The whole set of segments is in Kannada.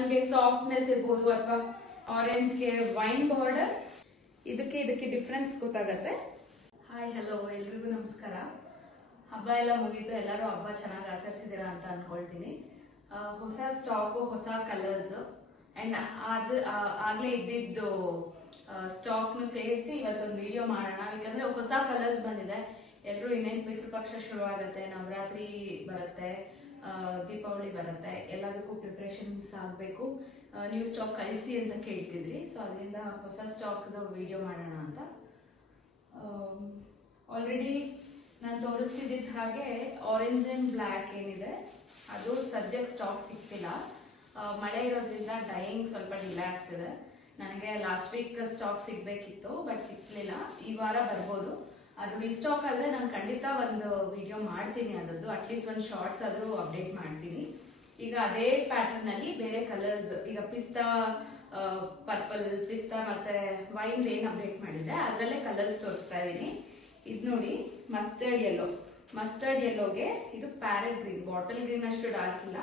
ನನಗೆ ಸಾಫ್ಟ್ನೆಸ್ ಇರ್ಬೋದು ಅಥವಾ ಆರೆಂಜ್ಗೆ ವೈನ್ ಬಾರ್ಡರ್ ಇದಕ್ಕೆ ಇದಕ್ಕೆ ಡಿಫ್ರೆನ್ಸ್ ಗೊತ್ತಾಗತ್ತೆ. ಹಾಯ್ ಹಲೋ ಎಲ್ರಿಗೂ ನಮಸ್ಕಾರ. ಹಬ್ಬ ಎಲ್ಲ ಮುಗೀತು. ಎಲ್ಲರೂ ಹಬ್ಬ ಚೆನ್ನಾಗಿ ಆಚರಿಸಿದ್ದೀರಾ ಅಂತ ಅನ್ಕೊಳ್ತೀನಿ. ಹೊಸ ಸ್ಟಾಕು ಹೊಸ ಕಲರ್ಸ್ ಅಂಡ್ ಅದು ಆಗ್ಲೇ ಇದ್ದಿದ್ದು ಸ್ಟಾಕ್ನು ಸೇರಿಸಿ ಇವತ್ತೊಂದು ವಿಡಿಯೋ ಮಾಡೋಣ. ಯಾಕಂದ್ರೆ ಹೊಸ ಕಲರ್ಸ್ ಬಂದಿದೆ. ಎಲ್ಲರೂ ಇನ್ನೇನು ಪಿತೃಪಕ್ಷ ಶುರು ಆಗುತ್ತೆ ನವರಾತ್ರಿ ಬರುತ್ತೆ. ದೀಪಾವಳಿ ಬರುತ್ತೆ. ಎಲ್ಲದಕ್ಕೂ ಪ್ರಿಪ್ರೇಷನ್ಸ್ ಆಗಬೇಕು. ನೀವು ಸ್ಟಾಕ್ ಕಳಿಸಿ ಅಂತ ಕೇಳ್ತಿದ್ರಿ. ಸೊ ಅದರಿಂದ ಹೊಸ ಸ್ಟಾಕ್ದ ವಿಡಿಯೋ ಮಾಡೋಣ ಅಂತ. ಆಲ್ರೆಡಿ ನಾನು ತೋರಿಸ್ತಿದ್ದ ಹಾಗೆ ಆರೆಂಜ್ ಆ್ಯಂಡ್ ಬ್ಲ್ಯಾಕ್ ಏನಿದೆ. ಅದು ಸದ್ಯಕ್ಕೆ ಸ್ಟಾಕ್ ಸಿಗ್ತಿಲ್ಲ. ಮಳೆ ಇರೋದ್ರಿಂದ ಡೈಯಿಂಗ್ ಸ್ವಲ್ಪ ಡಿಲೇ ಆಗ್ತಿದೆ. ನನಗೆ ಲಾಸ್ಟ್ ವೀಕ್ ಸ್ಟಾಕ್ ಸಿಗಬೇಕಿತ್ತು ಬಟ್ ಸಿಗ್ಲಿಲ್ಲ. ಈ ವಾರ ಬರ್ಬೋದು. ಅದು ಮಿಸ್ಟಾಕ್ ಆದರೆ ನಾನು ಖಂಡಿತ ಒಂದು ವಿಡಿಯೋ ಮಾಡ್ತೀನಿ ಅದರದ್ದು. ಅಟ್ಲೀಸ್ಟ್ ಒಂದು ಶಾರ್ಟ್ಸ್ ಆದರೂ ಅಪ್ಡೇಟ್ ಮಾಡ್ತೀನಿ. ಈಗ ಅದೇ ಪ್ಯಾಟರ್ನ್ ಅಲ್ಲಿ ಬೇರೆ ಕಲರ್ಸ್ ಈಗ ಪಿಸ್ತಾ ಪರ್ಪಲ್ ಪಿಸ್ತಾ ಮತ್ತೆ ವೈನ್ ಏನ್ ಅಪ್ಡೇಟ್ ಮಾಡಿದ್ದೆ, ಅದರಲ್ಲೇ ಕಲರ್ಸ್ ತೋರಿಸ್ತಾ ಇದ್ದೀನಿ ಇದು ನೋಡಿ ಮಸ್ಟರ್ಡ್ ಯೆಲ್ಲೋ ಮಸ್ಟರ್ಡ್ ಯೆಲ್ಲೋಗೆ ಇದು ಪ್ಯಾರೆಟ್ ಗ್ರೀನ್ ಬಾಟಲ್ ಗ್ರೀನ್ ಅಷ್ಟು ಡಾರ್ಕ್ ಇಲ್ಲ.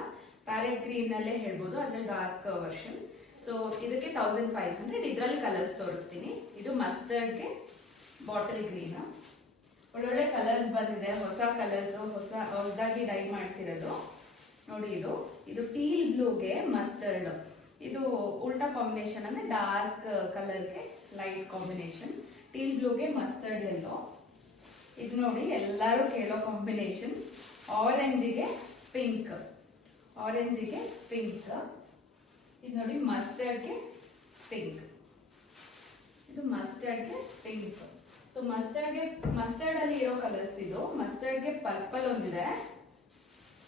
ಪ್ಯಾರೆಟ್ ಗ್ರೀನ್ ಅಲ್ಲೇ ಹೇಳ್ಬೋದು ಅದ್ರ ಡಾರ್ಕ್ ವರ್ಷನ್ ಸೊ ಇದಕ್ಕೆ ತೌಸಂಡ್ ಫೈವ್ ಹಂಡ್ರೆಡ್ ಇದರಲ್ಲಿ ಕಲರ್ಸ್ ತೋರಿಸ್ತೀನಿ. ಇದು ಮಸ್ಟರ್ಡ್ಗೆ ಬಾಟಲ್ ಗ್ರೀನ್ ಒಳ್ಳೊಳ್ಳೆ ಕಲರ್ಸ್ ಬಂದಿದೆ. ಹೊಸ ಕಲರ್ಸ್ ಹೊಸ ಹೊಸದಾಗಿ ಡೈ ಮಾಡಿಸಿರೋದು. ನೋಡಿ ಇದು. ಇದು ಟೀಲ್ ಬ್ಲೂಗೆ ಮಸ್ಟರ್ಡ್ ಇದು ಉಲ್ಟಾ ಕಾಂಬಿನೇಷನ್ ಅಂದ್ರೆ ಡಾರ್ಕ್ ಕಲರ್ಗೆ ಲೈಟ್ ಕಾಂಬಿನೇಷನ್ ಟೀಲ್ ಬ್ಲೂಗೆ ಮಸ್ಟರ್ಡ್ ಎಲ್ಲೋ. ಇದು ನೋಡಿ, ಎಲ್ಲರೂ ಕೇಳೋ ಕಾಂಬಿನೇಷನ್ ಆರೆಂಜಿಗೆ ಪಿಂಕ್ ಆರೆಂಜಿಗೆ ಪಿಂಕ್ ಇದು ನೋಡಿ ಮಸ್ಟರ್ಡ್ಗೆ ಪಿಂಕ್ ಇದು ಮಸ್ಟರ್ಡ್ಗೆ ಪಿಂಕ್ ಸೊ ಮಸ್ಟರ್ಡ್ಗೆ ಮಸ್ಟರ್ಡ್ ಅಲ್ಲಿ ಇರೋ ಕಲರ್ಸ್ ಇದು. ಮಸ್ಟರ್ಡ್ಗೆ ಪರ್ಪಲ್ ಒಂದಿದೆ.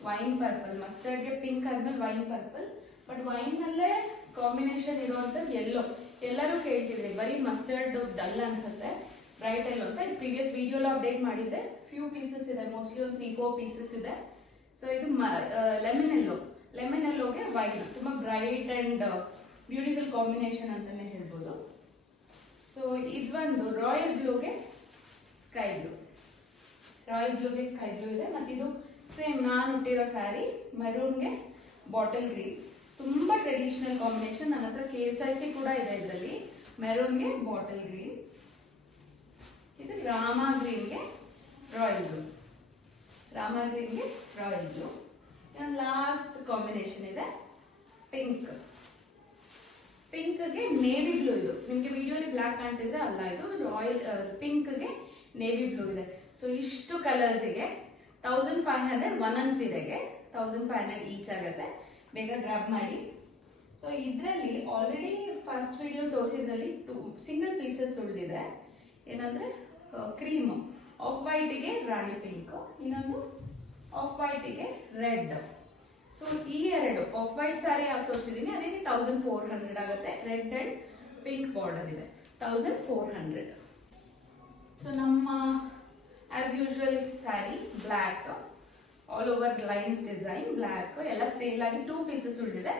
ವೈನ್ ಪರ್ಪಲ್ ಮಸ್ಟರ್ಡ್ಗೆ ಪಿಂಕ್ ಆದ್ಮೇಲೆ ವೈನ್ ಪರ್ಪಲ್ ಬಟ್ ವೈನ್ ನಲ್ಲೇ ಕಾಂಬಿನೇಷನ್ ಇರುವಂತ ಎಲ್ಲೋ ಎಲ್ಲರೂ ಕೇಳ್ತಿದ್ರಿ, ಬರೀ ಮಸ್ಟರ್ಡ್ ಡಲ್ ಅನ್ಸುತ್ತೆ ಬ್ರೈಟ್ ಎಲ್ಲೋ ಅಂತ. ಪ್ರೀವಿಯಸ್ ವಿಡಿಯೋ ಅಪ್ಡೇಟ್ ಮಾಡಿದ್ದೆ. ಫ್ಯೂ ಪೀಸಸ್ ಇದೆ ಮೋಸ್ಟ್ಲಿ ಒಂದು ತ್ರೀ ಫೋರ್ ಪೀಸಸ್ ಇದೆ. ಸೊ ಇದು ಲೆಮನ್ ಎಲ್ಲೋ ಲೆಮನ್ ಎಲ್ಲೋಗೆ ವೈನ್ ತುಂಬಾ ಬ್ರೈಟ್ ಅಂಡ್ ಬ್ಯೂಟಿಫುಲ್ ಕಾಂಬಿನೇಷನ್ ಅಂತಾನೆ ಹೇಳ್ಬೋದು ಸೊ ಇದೊಂದು ರಾಯಲ್ ಬ್ಲೂಗೆ ಸ್ಕೈ ಬ್ಲೂ ರಾಯಲ್ ಬ್ಲೂಗೆ ಸ್ಕೈ ಬ್ಲೂ ಇದೆ. ಮತ್ತು ಇದು ಸೇಮ್ ನಾನು ಹುಟ್ಟಿರೋ ಸ್ಯಾರಿ ಮರೂನ್ಗೆ ಬಾಟಲ್ ಗ್ರೀನ್ ತುಂಬಾ ಟ್ರೆಡಿಷನಲ್ ಕಾಂಬಿನೇಷನ್ ನನ್ನ ಹತ್ರ ಕೆ ಎಸ್ ಐ ಸಿ ಕೂಡ ಇದೆ ಇದರಲ್ಲಿ. ಮೆರೂನ್ಗೆ ಬಾಟಲ್ ಗ್ರೀನ್ ಇದು ರಾಮ ಗ್ರೀನ್ಗೆ ರಾಯಲ್ ಬ್ಲೂ ರಾಮ ಗ್ರೀನ್ಗೆ ರಾಯಲ್ ಬ್ಲೂ ಲಾಸ್ಟ್ ಕಾಂಬಿನೇಷನ್ ಇದೆ ಪಿಂಕ್ ಪಿಂಕ್ಗೆ ನೇವಿ ಬ್ಲೂ ಇದು. ನಿಮ್ಗೆ ವಿಡಿಯೋಲಿ ಬ್ಲಾಕ್ ಕಾಣ್ತಿದ್ರೆ ಅಲ್ಲ ಇದು. ರಾಯಲ್ ಪಿಂಕ್ಗೆ ನೇವಿ ಬ್ಲೂ ಇದೆ. ಸೊ ಇಷ್ಟು ಕಲರ್ಸಿಗೆ ತೌಸಂಡ್ ಫೈವ್ ಹಂಡ್ರೆಡ್ ಒಂದೊಂದು ಸೀರೆಗೆ ತೌಸಂಡ್ ಫೈವ್ ಹಂಡ್ರೆಡ್ ಈಚ್ ಆಗುತ್ತೆ. ಬೇಗ ಗ್ರಾಬ್ ಮಾಡಿ. ಸೊ ಇದರಲ್ಲಿ ಆಲ್ರೆಡಿ ಫಸ್ಟ್ ವಿಡಿಯೋ ತೋರಿಸಿದ್ರಲ್ಲಿ ಟು ಸಿಂಗಲ್ ಪೀಸಸ್ ಉಳಿದಿದೆ. ಏನಂದ್ರೆ ಕ್ರೀಮ್ ಆಫ್ ವೈಟಿಗೆ ರಾಣಿ ಪಿಂಕ್ ಇನ್ನೊಂದು ಆಫ್ ವೈಟಿಗೆ ರೆಡ್ ಸೊ ಈ ಎರಡು ಆಫ್ ವೈಟ್ ಸ್ಯಾರಿ ಯಾವ್ದು ತೋರಿಸಿದೀನಿ ಅದಕ್ಕೆ ತೌಸಂಡ್ ಫೋರ್ ಹಂಡ್ರೆಡ್ ಆಗುತ್ತೆ. ರೆಡ್ ಅಂಡ್ ಪಿಂಕ್ ಬಾರ್ಡರ್ ಇದೆ. ತೌಸಂಡ್ ಫೋರ್ ಹಂಡ್ರೆಡ್ ಸೊ ನಮ್ಮ as usual sari black all over lines design black ಎಲ್ಲ ಸೇಲ್ ಆಗಿ ಟೂ ಪೀಸಸ್ ಉಳಿದಿದೆ.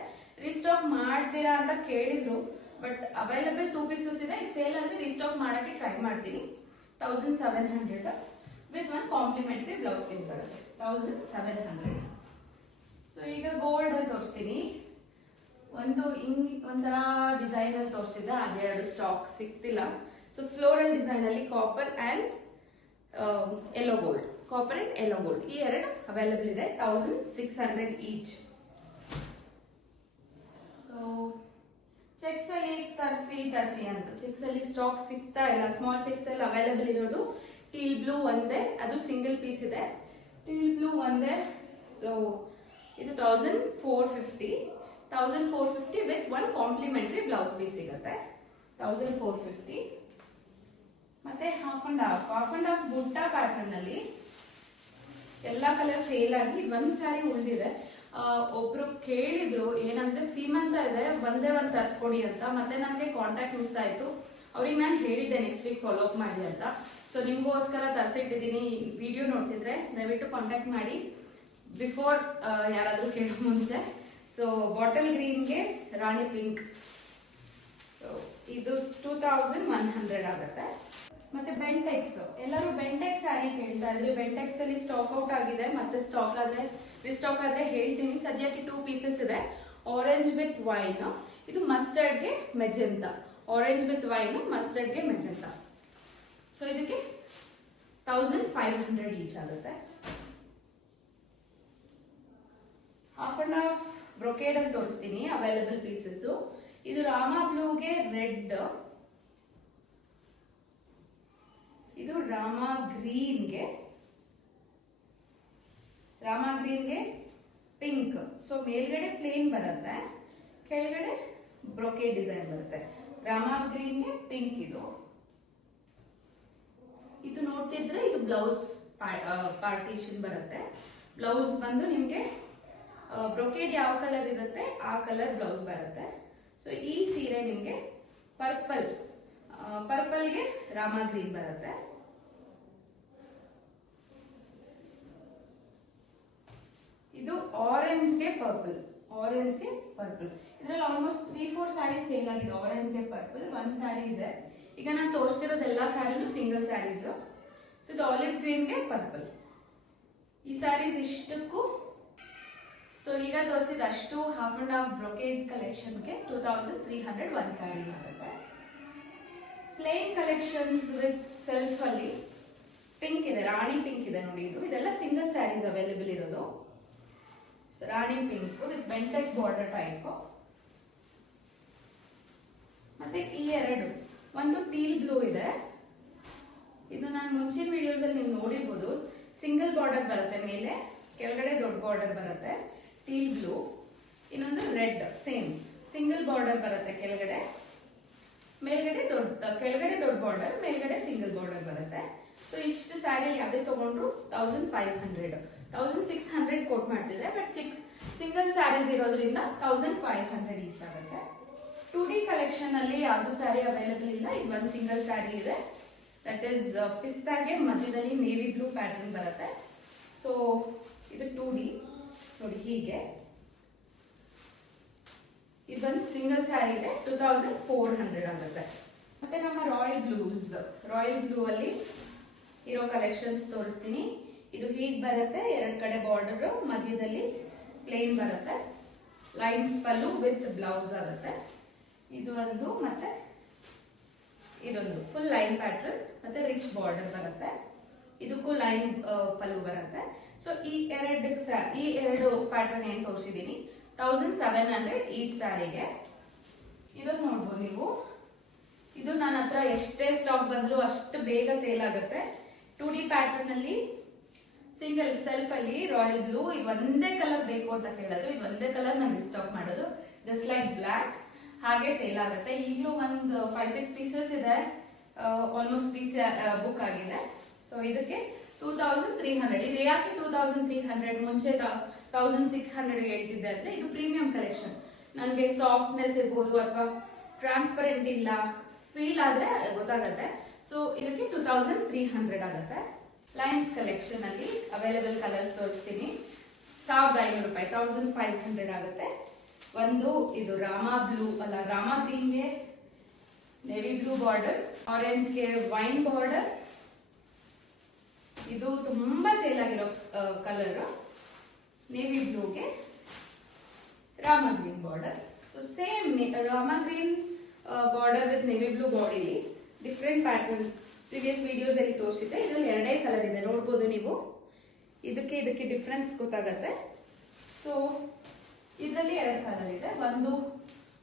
ರಿಸ್ಟಾಕ್ ಮಾಡ್ತೀರಾ ಅಂತ ಕೇಳಿದ್ರು ಬಟ್ ಅವೈಲಬಲ್ ಟೂ ಪೀಸಸ್ ಇದೆ. ಇದು ಸೇಲ್ ಅಂದ್ರೆ ರಿಸ್ಟಾಕ್ ಮಾಡೋಕ್ಕೆ ಟ್ರೈ ಮಾಡ್ತೀನಿ. Thousand seven hundred with one complimentary blouse piece ಬರುತ್ತೆ. ತೌಸಂಡ್ ಸೆವೆನ್ ಹಂಡ್ರೆಡ್ ಸೊ ಈಗ ಗೋಲ್ಡ್ ತೋರಿಸ್ತೀನಿ. ಒಂದು ಹಿಂಗ್ ಒಂಥರ ಡಿಸೈನ್ ಅಲ್ಲಿ ತೋರಿಸಿದ್ರೆ ಅದೆರಡು ಸ್ಟಾಕ್ ಸಿಗ್ತಿಲ್ಲ. ಸೊ ಫ್ಲೋರಲ್ ಡಿಸೈನ್ ಅಲ್ಲಿ copper and yellow gold copper and yellow gold ಈ ಎರಡು ಅವೈಲಬಲ್ ಇದೆ thousand six hundred each so checks ಅಲ್ಲಿ ತರಿಸಿ ತರಿಸಿ ಅಂತ. ಚೆಕ್ಸ್ ಅಲ್ಲಿ ಸ್ಟಾಕ್ ಸಿಗ್ತಾ ಇಲ್ಲ. ಸ್ಮಾಲ್ ಚೆಕ್ಸ್ ಅಲ್ಲಿ ಅವೈಲಬಲ್ ಇರೋದು ಟೀಲ್ ಬ್ಲೂ ಒಂದೇ, ಅದು ಸಿಂಗಲ್ ಪೀಸ್ ಇದೆ. ಟೀಲ್ ಬ್ಲೂ ಒಂದೇ ಸೊ ಇದು thousand four fifty thousand four fifty with one complimentary blouse piece ಸಿಗುತ್ತೆ. ತೌಸಂಡ್ ಫೋರ್ ಫಿಫ್ಟಿ ಮತ್ತೆ half and half half and half butta pattern ಅಲ್ಲಿ ಎಲ್ಲಾ ಕಲರ್ ಸೇಲ್ ಆಗಿ ಒಂದ್ ಸಾರಿ ಉಳಿದಿದೆ. ಒಬ್ರು ಕೇಳಿದ್ರು, ಏನಂದ್ರೆ ಸೀಮಂತ ಇದೆ ಒಂದೇ ಒಂದ್ ತರ್ಸ್ಕೊಡಿ ಅಂತ. ಮತ್ತೆ ನನಗೆ ಕಾಂಟ್ಯಾಕ್ಟ್ ಮಿಸ್ ಆಯ್ತು. ಅವ್ರಿಗೆ ನಾನು ಹೇಳಿದ್ದೆ ನೆಕ್ಸ್ಟ್ ವೀಕ್ ಫಾಲೋ ಅಪ್ ಮಾಡಿ ಅಂತ. ಸೊ ನಿಮ್ಗೋಸ್ಕರ ತರ್ಸಿಟ್ಟಿದ್ದೀನಿ. ವಿಡಿಯೋ ನೋಡ್ತಿದ್ರೆ ದಯವಿಟ್ಟು ಕಾಂಟ್ಯಾಕ್ಟ್ ಮಾಡಿ. ಬಿಫೋರ್ ಯಾರಾದರೂ ಕೇಳೋ ಮುಂಚೆ ಸೊ ಬಾಟಲ್ ಗ್ರೀನ್ಗೆ ರಾಣಿ ಪಿಂಕ್ ಇದು ಟೂ ತೌಸಂಡ್ ಒನ್ ಹಂಡ್ರೆಡ್ ಆಗುತ್ತೆ. ಮತ್ತೆ ಬೆಂಟೆಕ್ಸ್ ಎಲ್ಲರೂ ಬೆಂಟೆಕ್ಸ್ ಸ್ಯಾರಿ ಕೇಳ್ತಾ ಇದ್ರಿ. ಬೆಂಟೆಕ್ಸ್ ಅಲ್ಲಿ ಸ್ಟಾಕ್ ಔಟ್ ಆಗಿದೆ, ಮತ್ತೆ ಸ್ಟಾಕ್ ಆದ್ರೆ ಸ್ಟಾಕ್ ಆದ್ರೆ ಹೇಳ್ತೀನಿ. ಸದ್ಯಕ್ಕೆ ಟೂ ಪೀಸಸ್ ಇದೆ. ಆರೆಂಜ್ ವಿತ್ ವೈನ್ ಇದು ಮಸ್ಟರ್ಡ್ಗೆ ಮೆಜೆಂತ ಆರೆಂಜ್ ವಿತ್ ವೈನ್ ಮಸ್ಟರ್ಡ್ಗೆ ಮೆಜೆಂತ ಸೊ ಇದಕ್ಕೆ ತೌಸಂಡ್ ಫೈವ್ ಹಂಡ್ರೆಡ್ ಈಚ್ ಆಗುತ್ತೆ. ಹಾಫ್ ಅಂಡ್ ಹಾಫ್ ಬ್ರೊಕೇಡ್ ಅಂತ ತೋರಿಸ್ತೀನಿ ಅವೈಲಬಲ್ ಪೀಸಸ್ ಇದು ರಾಮ ಬ್ಲೂಗೆ ರೆಡ್. ಇದು ರಾಮ ಗ್ರೀನ್ಗೆ. ರಾಮ ಗ್ರೀನ್ಗೆ ಪಿಂಕ್. ಸೊ ಮೇಲ್ಗಡೆ ಪ್ಲೇನ್ ಬರುತ್ತೆ, ಕೆಳಗಡೆ ಬ್ರೊಕೇಡ್ ಡಿಸೈನ್ ಬರುತ್ತೆ. ರಾಮ ಗ್ರೀನ್ಗೆ ಪಿಂಕ್ ಇದು. ಇದು ನೋಡ್ತಿದ್ರೆ ಇದು ಬ್ಲೌಸ್ ಪಾರ್ಟಿಷನ್ ಬರುತ್ತೆ. ಬ್ಲೌಸ್ ಬಂದು ನಿಮ್ಗೆ ಬ್ರೊಕೇಡ್ ಯಾವ ಕಲರ್ ಇರುತ್ತೆ, ಆ ಕಲರ್ ಬ್ಲೌಸ್ ಬರುತ್ತೆ. ಸೊ ಈ ಸೀರೆ ನಿಮ್ಗೆ ಪರ್ಪಲ್ ಪರ್ಪಲ್ಗೆ ರಾಮ ಗ್ರೀನ್ ಬರುತ್ತೆ. ಇದು ಆರೆಂಜ್ಗೆ ಪರ್ಪಲ್ ಆರೆಂಜ್ಗೆ ಪರ್ಪಲ್ ಇದ್ರಲ್ಲಿ almost three four saris sale ಆಗಿದೆ ಆರೆಂಜ್ಗೆ ಪರ್ಪಲ್ ಒಂದ್ ಸ್ಯಾರಿ ಇದೆ. ಈಗ ನಾನು ತೋರಿಸ್ತಿರೋದು ಎಲ್ಲಾ ಸ್ಯಾರಿನು ಸಿಂಗಲ್ ಸ್ಯಾರೀಸ್ ಸೊ ಇದು ಆಲಿವ್ ಗ್ರೀನ್ಗೆ ಪರ್ಪಲ್ ಈ ಸ್ಯಾರೀಸ್ ಇಷ್ಟಕ್ಕೂ ಸೊ ಈಗ ತೋರಿಸಿದ ಅಷ್ಟು half and half brocade ಕಲೆಕ್ಷನ್ಗೆ two thousand three hundred one sari ಬರುತ್ತೆ ಪ್ಲೇನ್ ಕಲೆಕ್ಷನ್ಸ್ ವಿತ್ ಸೆಲ್ಫ್ ಅಲ್ಲಿ ಪಿಂಕ್ ಇದೆ, ರಾಣಿ ಪಿಂಕ್ ಇದೆ ನೋಡಿ ಇದು. ಇದೆಲ್ಲ ಸಿಂಗಲ್ ಸ್ಯಾರೀಸ್ ಅವೈಲೇಬಲ್ ಇರೋದು. Rani pink with Bentex border type ಮತ್ತೆ ಈ ಎರಡು, ಒಂದು ಟೀಲ್ ಬ್ಲೂ ಇದೆ. ಇದು ನಾನು ಮುಂಚಿನ ವಿಡಿಯೋಸ್ ಅಲ್ಲಿ ನೀವು ನೋಡಿರ್ಬೋದು. ಸಿಂಗಲ್ ಬಾರ್ಡರ್ ಬರುತ್ತೆ, ಮೇಲೆ ಕೆಳಗಡೆ ದೊಡ್ಡ ಬಾರ್ಡರ್ ಬರುತ್ತೆ. ಟೀಲ್ ಬ್ಲೂ ಇನ್ನೊಂದು ರೆಡ್ ಸೇಮ್ ಸಿಂಗಲ್ ಬಾರ್ಡರ್ ಬರುತ್ತೆ ಕೆಳಗಡೆ. ಮೇಲ್ಗಡೆ ದೊಡ್ಡ, ಕೆಳಗಡೆ ದೊಡ್ಡ ಬಾರ್ಡರ್ ಮೇಲ್ಗಡೆ ಸಿಂಗಲ್ ಬಾರ್ಡರ್ ಬರುತ್ತೆ. ಸೊ ಇಷ್ಟು ಸ್ಯಾರಿ ಯಾವುದೇ ತಗೊಂಡ್ರು thousand five hundred thousand six hundred quote ಮಾಡ್ತಿದ್ರೆ ಬಟ್ ಸಿಕ್ಸ್ ಸಿಂಗಲ್ ಸ್ಯಾರೀಸ್ ಇರೋದ್ರಿಂದ ತೌಸಂಡ್ ಫೈವ್ ಹಂಡ್ರೆಡ್ ಈಚ್ ಆಗುತ್ತೆ. ಟೂ ಡಿ ಕಲೆಕ್ಷನ್ ಅಲ್ಲಿ ಯಾವ್ದು ಸ್ಯಾರಿ ಅವೈಲೇಬಲ್ ಇಲ್ಲ ಇದು ಒಂದು ಸಿಂಗಲ್ ಸ್ಯಾರಿ ಇದೆ. ದಟ್ ಈಸ್ ಪಿಸ್ತಾಗೆ ಮಧ್ಯದಲ್ಲಿ ನೇವಿ ಬ್ಲೂ ಪ್ಯಾಟರ್ನ್ ಬರುತ್ತೆ. ಸೊ ಇದು ಟೂ ಡಿ ನೋಡಿ ಹೀಗೆ. ಇದು ಬಂದು ಸಿಂಗಲ್ ಸ್ಯಾರಿ ಇದೆ ಟೂ ತೌಸಂಡ್ ಫೋರ್ ಹಂಡ್ರೆಡ್ ಆಗುತ್ತೆ. ಮತ್ತೆ ನಮ್ಮ ರಾಯಲ್ ಬ್ಲೂಸ್ ರಾಯಲ್ ಬ್ಲೂ ಅಲ್ಲಿ ಇರೋ ಕಲೆಕ್ಷನ್ಸ್ ತೋರಿಸ್ತೀನಿ. ಇದು ಹೀಗ್ ಬರುತ್ತೆ, ಎರಡ್ ಕಡೆ ಬಾರ್ಡರ್ ಮಧ್ಯದಲ್ಲಿ ಪ್ಲೇನ್ ಬರುತ್ತೆ. ಲೈನ್ಸ್ ಪಲ್ಲು ವಿತ್ ಬ್ಲೌಸ್ ಆಗುತ್ತೆ. ಇದು ಒಂದು, ಮತ್ತೆ ಇದೊಂದು ಫುಲ್ ಲೈನ್ ಪ್ಯಾಟರ್ನ್ ಮತ್ತೆ ರಿಚ್ ಬಾರ್ಡರ್ ಬರುತ್ತೆ. ಇದಕ್ಕೂ ಲೈನ್ ಪಲ್ಲು ಬರುತ್ತೆ. ಸೊ ಈ ಎರಡು ಈ ಎರಡು ಪ್ಯಾಟರ್ನ್ ಏನ್ ತೋರಿಸಿದೀನಿ? ತೌಸಂಡ್ ಸೆವೆನ್ ಹಂಡ್ರೆಡ್ ಈಚ್ ಸ್ಯಾರಿಗೆ ಇದೊಂದು ನೋಡ್ಬೋದು ನೀವು. ಇದು ನನ್ನ ಹತ್ರ ಎಷ್ಟೇ ಸ್ಟಾಕ್ ಬಂದ್ರು ಅಷ್ಟು ಬೇಗ ಸೇಲ್ ಆಗುತ್ತೆ. ಟೂ ಡಿ ಪ್ಯಾಟರ್ನ್ ಅಲ್ಲಿ ಸಿಂಗಲ್ ಸೆಲ್ಫ್ ಅಲ್ಲಿ ರಾಯಲ್ ಬ್ಲೂ ಇದು ಒಂದೇ ಕಲರ್ ಬೇಕು ಅಂತ ಕೇಳೋದು. ಇದು ಒಂದೇ ಕಲರ್ ನಾನು ಸ್ಟಾಕ್ ಮಾಡೋದು. ಜಸ್ಟ್ ಲೈಕ್ ಬ್ಲ್ಯಾಕ್ ಹಾಗೆ ಸೇಲ್ ಆಗುತ್ತೆ. ಈಗಲೂ ಒಂದು ಫೈವ್ ಸಿಕ್ಸ್ ಪೀಸಸ್ ಇದೆ. ಆಲ್ಮೋಸ್ಟ್ ಪೀಸ್ ಬುಕ್ ಆಗಿದೆ. ಸೊ ಇದಕ್ಕೆ ಟೂ ತೌಸಂಡ್ ತ್ರೀ ಹಂಡ್ರೆಡ್ ಇದು ಯಾಕೆ ಟೂ ತೌಸಂಡ್ ತ್ರೀ ಹಂಡ್ರೆಡ್ ಮುಂಚೆ ತೌಸಂಡ್ ಸಿಕ್ಸ್ ಹಂಡ್ರೆಡ್ ಹೇಳ್ತಿದ್ದೆ ಅಂದ್ರೆ ಇದು ಪ್ರೀಮಿಯಂ ಕಲೆಕ್ಷನ್ ನನಗೆ ಸಾಫ್ಟ್ನೆಸ್ ಇರ್ಬೋದು ಅಥವಾ ಟ್ರಾನ್ಸ್ಪರೆಂಟ್ ಇಲ್ಲ ಫೀಲ್ ಆದ್ರೆ ಗೊತ್ತಾಗತ್ತೆ. ಸೊ ಇದಕ್ಕೆ ಟೂ ತೌಸಂಡ್ ತ್ರೀ ಹಂಡ್ರೆಡ್ ಆಗುತ್ತೆ. ಲೈನ್ಸ್ ಕಲೆಕ್ಷನ್ ಅಲ್ಲಿ ಅವೈಲೇಬಲ್ ಕಲರ್ಸ್ ತೋರಿಸ್ತೀನಿ. ಸಾವಿರದ ಐನೂರು ರೂಪಾಯಿ ತೌಸಂಡ್ ಫೈವ್ ಹಂಡ್ರೆಡ್ ಆಗುತ್ತೆ. ಒಂದು, ಇದು ರಾಮಾ ಬ್ಲೂ ಅಲ್ಲ, ರಾಮಾ ಗ್ರೀನ್ಗೆ ನೆವಿ ಬ್ಲೂ ಬಾರ್ಡರ್ ಆರೆಂಜ್ಗೆ ವೈನ್ ಬಾರ್ಡರ್ ಇದು ತುಂಬಾ ಸೇಲ್ ಆಗಿರೋ colour navy ಬ್ಲೂಗೆ rama green border so same rama green border with navy blue bodily different pattern previous videos ಅಲ್ಲಿ ತೋರಿಸಿದ್ದೆ. ಇದರಲ್ಲಿ ಎರಡೇ ಕಲರ್ ಇದೆ. ನೋಡ್ಬೋದು ನೀವು. ಇದಕ್ಕೆ ಇದಕ್ಕೆ ಡಿಫ್ರೆನ್ಸ್ ಗೊತ್ತಾಗತ್ತೆ. ಸೊ ಇದರಲ್ಲಿ ಎರಡು ಕಲರ್ ಇದೆ. ಒಂದು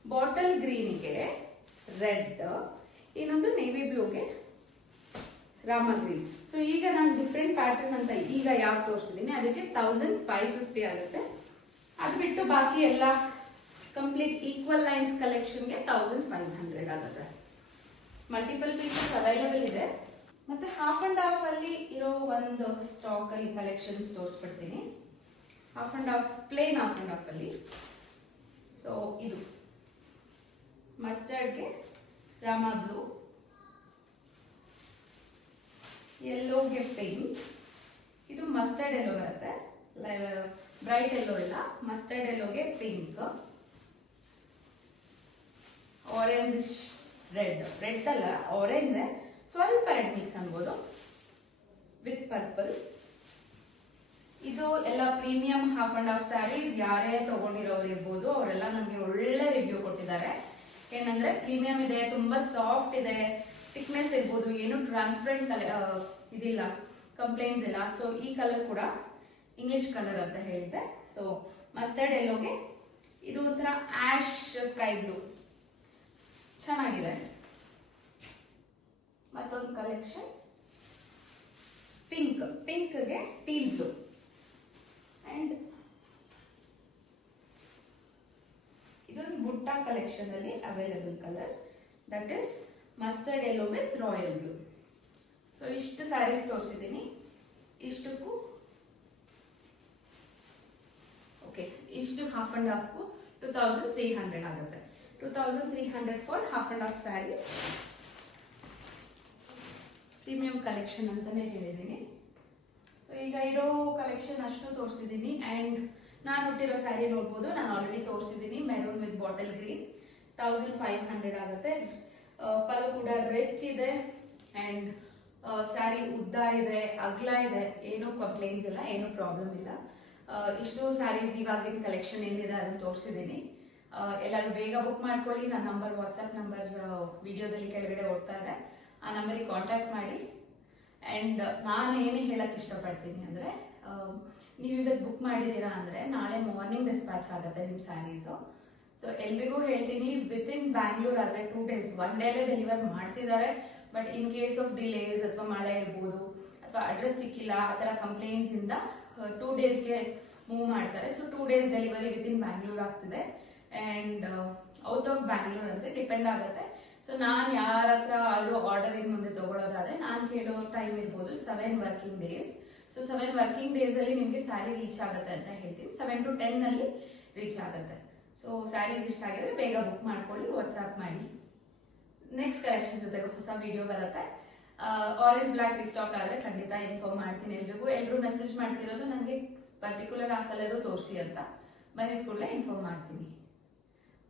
ಬಾಟಲ್ ಗ್ರೀನ್ಗೆ ರೆಡ್ ಇನ್ನೊಂದು ನೇವಿ ಬ್ಲೂಗೆ ರಾಮ ಗ್ರೀನ್ ಸೊ ಈಗ ನಾನು ಡಿಫ್ರೆಂಟ್ ಪ್ಯಾಟರ್ನ್ ಅಂತ ಈಗ ಯಾವ್ದು ತೋರಿಸಿದ್ದೀನಿ ಅದಕ್ಕೆ ತೌಸಂಡ್ ಫೈವ್ ಫಿಫ್ಟಿ ಆಗುತ್ತೆ. ಅದು ಬಿಟ್ಟು ಬಾಕಿ ಎಲ್ಲ ಕಂಪ್ಲೀಟ್ ಈಕ್ವಲ್ ಲೈನ್ಸ್ ಕಲೆಕ್ಷನ್ಗೆ ತೌಸಂಡ್ ಫೈವ್ ಹಂಡ್ರೆಡ್ ಆಗುತ್ತೆ. ಮಲ್ಟಿಪಲ್ ಪೀಸಸ್ ಅವೈಲೇಬಲ್ ಇದೆ. ಮತ್ತೆ ಹಾಫ್ ಅಂಡ್ ಹಾಫ್ ಅಲ್ಲಿ ಇರೋ ಒಂದು ಸ್ಟಾಕ್ ಅಲ್ಲಿ collections ತೋರಿಸ್ಬಿಡ್ತೀನಿ. Half and half plain half and half ಅಲ್ಲಿ. ಸೊ ಇದು. ಮಸ್ಟರ್ಡ್ಗೆ ರಾಮ ಬ್ಲೂ ಯೆಲ್ಲೋಗೆ ಪಿಂಕ್ ಇದು ಮಸ್ಟರ್ಡ್ ಎಲ್ಲೋ ಬರುತ್ತೆ. ಬ್ರೈಟ್ ಎಲ್ಲೋ ಇಲ್ಲ. ಮಸ್ಟರ್ಡ್ ಎಲ್ಲೋಗೆ ಪಿಂಕ್ ಆರೆಂಜ್ ರೆಡ್ ರೆಡ್ ಅಲ್ಲ ಆರೆಂಜ್ ಸ್ವಲ್ಪ ರೆಡ್ ಮಿಕ್ಸ್ ಅನ್ಬೋದು. ವಿತ್ ಪರ್ಪಲ್ ಇದು ಎಲ್ಲ premium half and half saris ಯಾರೇ ತಗೊಂಡಿರೋರು ಇರ್ಬೋದು, ಅವರೆಲ್ಲ ನನಗೆ ಒಳ್ಳೆ ರಿವ್ಯೂ ಕೊಟ್ಟಿದ್ದಾರೆ. ಏನಂದ್ರೆ ಪ್ರೀಮಿಯಂ ಇದೆ, ತುಂಬಾ ಸಾಫ್ಟ್ ಇದೆ. ಥಿಕ್ನೆಸ್ ಇರ್ಬೋದು, ಏನು ಟ್ರಾನ್ಸ್ಪರೆಂಟ್ ಇದಿಲ್ಲ ಕಂಪ್ಲೇಂಟ್ಸ್ ಇಲ್ಲ. ಸೊ ಈ ಕಲರ್ ಕೂಡ ಇಂಗ್ಲಿಷ್ ಕಲರ್ ಅಂತ ಹೇಳಿದೆ ಸೊ ಮಸ್ಟರ್ಡ್ ಎಲ್ಲೋಗೆ ಇದು ಒಂಥರ ಆಶ್ ಸ್ಕೈ ಬ್ಲೂ ಚೆನ್ನಾಗಿದೆ. ಮತ್ತೊಂದು ಕಲೆಕ್ಷನ್ ಪಿಂಕ್ ಪಿಂಕ್ಗೆ ಟೀಲ್ ಬ್ಲೂ ಅಂಡ್ ಇದೊಂದು ಬುಟ್ಟ ಕಲೆಕ್ಷನ್ ಅಲ್ಲಿ available colour that is mustard yellow with royal blue so ಇಷ್ಟು ಸ್ಯಾರೀಸ್ ತೋರಿಸಿದ್ದೀನಿ ಇಷ್ಟಕ್ಕೂ ಓಕೆ ಇಷ್ಟು ಹಾಫ್ ಅಂಡ್ ಹಾಫ್ಗೂ ಟೂ ತೌಸಂಡ್ ತ್ರೀ ಹಂಡ್ರೆಡ್ ಆಗುತ್ತೆ. Two thousand three hundred for half and half saris premium collection ಅಂತಾನೆ ಹೇಳಿದ್ದೀನಿ ಸೊ ಈಗ ಇರೋ ಕಲೆಕ್ಷನ್ ಅಷ್ಟು ತೋರಿಸಿದ್ದೀನಿ ಆ್ಯಂಡ್ ನಾನು ಹುಟ್ಟಿರೋ ಸ್ಯಾರಿ ನೋಡ್ಬೋದು. ನಾನು ಆಲ್ರೆಡಿ ತೋರಿಸಿದ್ದೀನಿ maroon with bottle green thousand five hundred ಆಗುತ್ತೆ. ಪಲ್ಲು ಕೂಡ ರಿಚ್ ಇದೆ ಅಂಡ್ ಸ್ಯಾರಿ ಉದ್ದ ಇದೆ, ಅಗ್ಲ ಇದೆ, ಏನೂ ಕಂಪ್ಲೇಂಟ್ಸ್ ಇಲ್ಲ, ಏನೂ ಪ್ರಾಬ್ಲಮ್ ಇಲ್ಲ. ಇಷ್ಟು ಸ್ಯಾರೀಸ್ ಇವಾಗಿನ ಕಲೆಕ್ಷನ್ ಏನಿದೆ ಅದನ್ನು ತೋರಿಸಿದ್ದೀನಿ. ಎಲ್ಲರೂ ಬೇಗ ಬುಕ್ ಮಾಡ್ಕೊಳ್ಳಿ ನನ್ನ ನಂಬರ್ ವಾಟ್ಸಪ್ ನಂಬರ್ ವಿಡಿಯೋದಲ್ಲಿ ಕೆಳಗಡೆ ಓಡ್ತಾ ಇದೆ. ಆ ನಂಬರಿಗೆ ಕಾಂಟ್ಯಾಕ್ಟ್ ಮಾಡಿ. ಆ್ಯಂಡ್ ನಾನು ಏನು ಹೇಳಕ್ಕೆ ಇಷ್ಟಪಡ್ತೀನಿ ಅಂದರೆ ನೀವು ಇವತ್ತು ಬುಕ್ ಮಾಡಿದ್ದೀರಾ ಅಂದರೆ ನಾಳೆ ಮಾರ್ನಿಂಗ್ ಡಿಸ್ಪ್ಯಾಚ್ ಆಗುತ್ತೆ ನಿಮ್ಮ ಸ್ಯಾರೀಸು. ಸೊ ಎಲ್ರಿಗೂ ಹೇಳ್ತೀನಿ ವಿತ್ ಇನ್ ಬ್ಯಾಂಗ್ಳೂರ್ ಆದ್ರೆ ಟೂ ಡೇಸ್ ಒನ್ ಡೇಲೆ ಡೆಲಿವರ್ ಮಾಡ್ತಿದ್ದಾರೆ. But in case of delays ಅಥವಾ ಮಳೆ ಇರ್ಬೋದು, ಅಥವಾ ಅಡ್ರೆಸ್ ಸಿಕ್ಕಿಲ್ಲ, ಆ ಥರ ಕಂಪ್ಲೇಂಟ್ಸ್ ಇಂದ ಟೂ ಡೇಸ್ಗೆ ಮೂವ್ ಮಾಡ್ತಾರೆ. So two days delivery within Bangalore ಆಗ್ತಿದೆ ಅಂಡ್ ಔಟ್ ಆಫ್ ಬ್ಯಾಂಗ್ಳೂರ್ ಅಂದ್ರೆ ಡಿಪೆಂಡ್ ಆಗುತ್ತೆ. ಸೊ ನಾನು ಯಾರ ಹತ್ರ ಆದ್ರೂ ಆರ್ಡರ್ ಇನ್ ಮುಂದೆ ತಗೊಳ್ಳೋದಾದ್ರೆ ನಾನು ಕೇಳೋ ಟೈಮ್ ಇರ್ಬೋದು seven working days so seven working days ಅಲ್ಲಿ ನಿಮಗೆ ಸ್ಯಾರಿ ರೀಚ್ ಆಗುತ್ತೆ ಅಂತ ಹೇಳ್ತೀನಿ. ಸೆವೆನ್ ಟು ಟೆನ್ ಅಲ್ಲಿ ರೀಚ್ ಆಗುತ್ತೆ. ಸೊ ಸ್ಯಾರೀಸ್ ಇಷ್ಟ ಆಗಿದ್ರೆ ಬೇಗ ಬುಕ್ ಮಾಡ್ಕೊಳ್ಳಿ ವಾಟ್ಸ್ಆ್ಯಪ್ ಮಾಡಿ. ನೆಕ್ಸ್ಟ್ ಕಲೆಕ್ಷನ್ ಜೊತೆಗೆ ಹೊಸ ವಿಡಿಯೋ ಬರುತ್ತೆ. ಆರೆಂಜ್ ಬ್ಲ್ಯಾಕ್ ಸ್ಟಾಕ್ ಆದರೆ ಖಂಡಿತ ಇನ್ಫಾರ್ಮ್ ಮಾಡ್ತೀನಿ ಎಲ್ರಿಗೂ. ಎಲ್ಲರೂ ಮೆಸೇಜ್ ಮಾಡ್ತಿರೋದು ನನಗೆ ಪರ್ಟಿಕ್ಯುಲರ್ ಆ ಕಲರು ತೋರಿಸಿ ಅಂತ. ಬಂದಿದ್ದ ಕೂಡಲೇ ಇನ್ಫಾರ್ಮ್ ಮಾಡ್ತೀನಿ.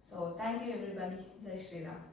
ಸೊ ಥ್ಯಾಂಕ್ ಯು ಎವ್ರಿ ಬನ್ನಿ ಜೈ ಶ್ರೀರಾಮ್.